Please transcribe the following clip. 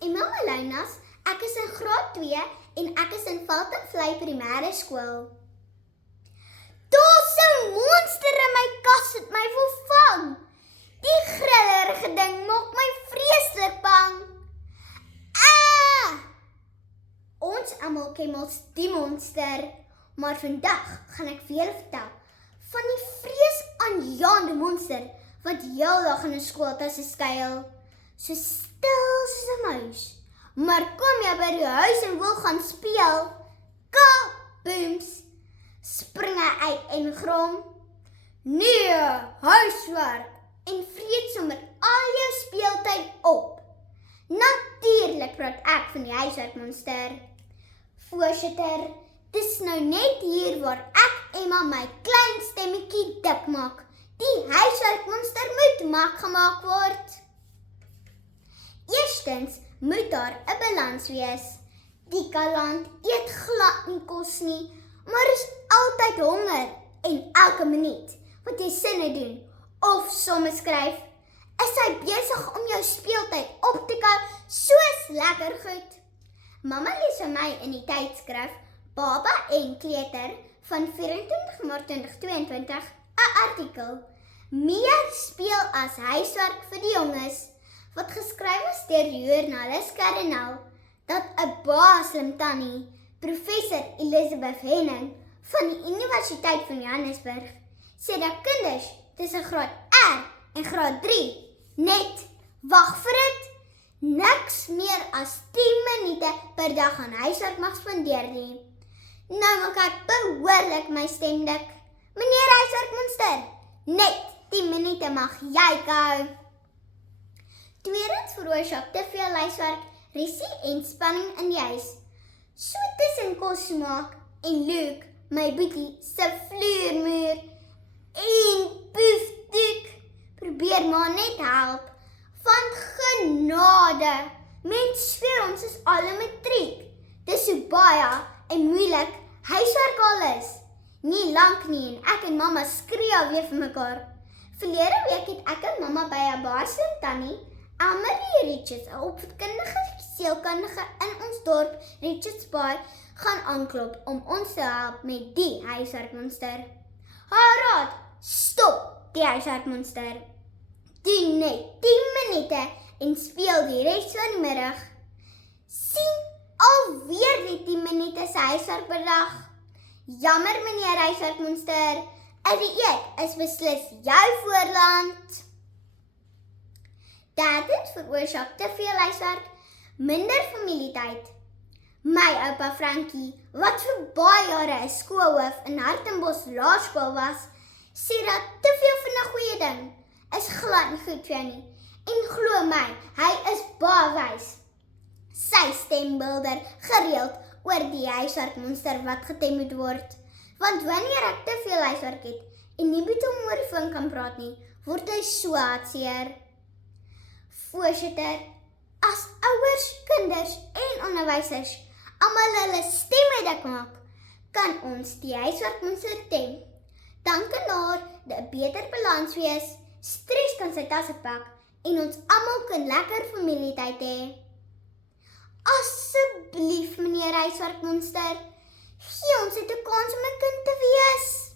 Emma Malounas, ek is in graad 2 en ek is in Valtenvlei primêre skool. Daar's 'n monster in my kas wat my wil vang. Die grillerige ding maak my vreeslik bang. Ons almal ken mos die monster, maar vandag gaan ek vir julle vertel van die vreesaanjaende monster wat heeldag in 'n skooltasse skuil. So stil soos 'n muis. Maar kom jy by die huis en wil gaan speel? Kabooms! Spring hy uit en grom. Nee, huiswerk! En vreet sommer al jou speeltyd op. Natuurlik praat ek van die huiswerkmonster. Voorsitter, dis nou net hier waar ek Emma my klein stemmetjie dik maak. Die huiswerkmonster moet mak gemaak word. Eerstens moet daar 'n balans wees. Die kaland eet glad nie kos nie, maar is altyd honger en elke minuut wat jy sinne doen of somme skryf, is hy besig om jou speeltyd op te kou soos lekker goed. Mamma lees vir my in die tydskrif Baba en Kleuter van 24 Maart 2022 'n artikel Meer speel as huiswerk vir die jonges, wat geskryf is deur joernalis Kardinal, dat 'n baie slim tannie, professor Elizabeth Henning van die Universiteit van Johannesburg, sê dat kinders tussen graad R en graad 3 net, wag vir dit, niks meer as 10 minute per dag aan huiswerk mag spandeer nie. Nou maak ek behoorlik my stem dik. Meneer huiswerkmonster, net 10 minute mag jy kou. Tweedens veroorsaak te veel huiswerk, risie en spanning in die huis. So tussen kos maak en Luke, my boetie, se vloermuur en poefdoek, probeer maar net help. Want genade, mens speel ons is alle matriek. Dis so baie en moeilik huiswerk al is. Nie lank nie en ek en mamma skree alweer vir mekaar. Verlede week het ek en mamma by 'n baie slim tannie, Amarie Richards, 'n opvoedkundige sielkundige in ons dorp, Richards Bay, gaan aanklop om ons te help met die huiswerkmonster. Haar raad, stop die huiswerkmonster. Doen net 10 minute en speel die res van die middag. Sien alweer die 10 minute se huiswerk per dag. Jammer meneer huiswerkmonster, 'n dieet is beslis jou voorland. Derdens veroorsaak te veel huiswerk, minder familietyd. My oupa Frankie, wat vir baie jare 'n skoolhoof in Hartenbos Laerskool was, sê dat te veel van 'n goeie ding is glad nie goed vir jou nie. En glo my, hy is baie wys. Sy stembilder gereeld oor die huiswerkmonster wat getem moet word. Want wanneer ek te veel huiswerk het en nie met hom oor die foon kan praat nie, word hy so hartseer. Voorsitter, as ouers, kinders en onderwysers almal hulle stemme dik maak, kan ons die huiswerkmonster tem. Dan kan daar 'n beter balans wees, stres kan sy tasse pak en ons almal kan lekker familietyd hê. Asseblief meneer huiswerkmonster, gee ons 'n kans om 'n kind te wees.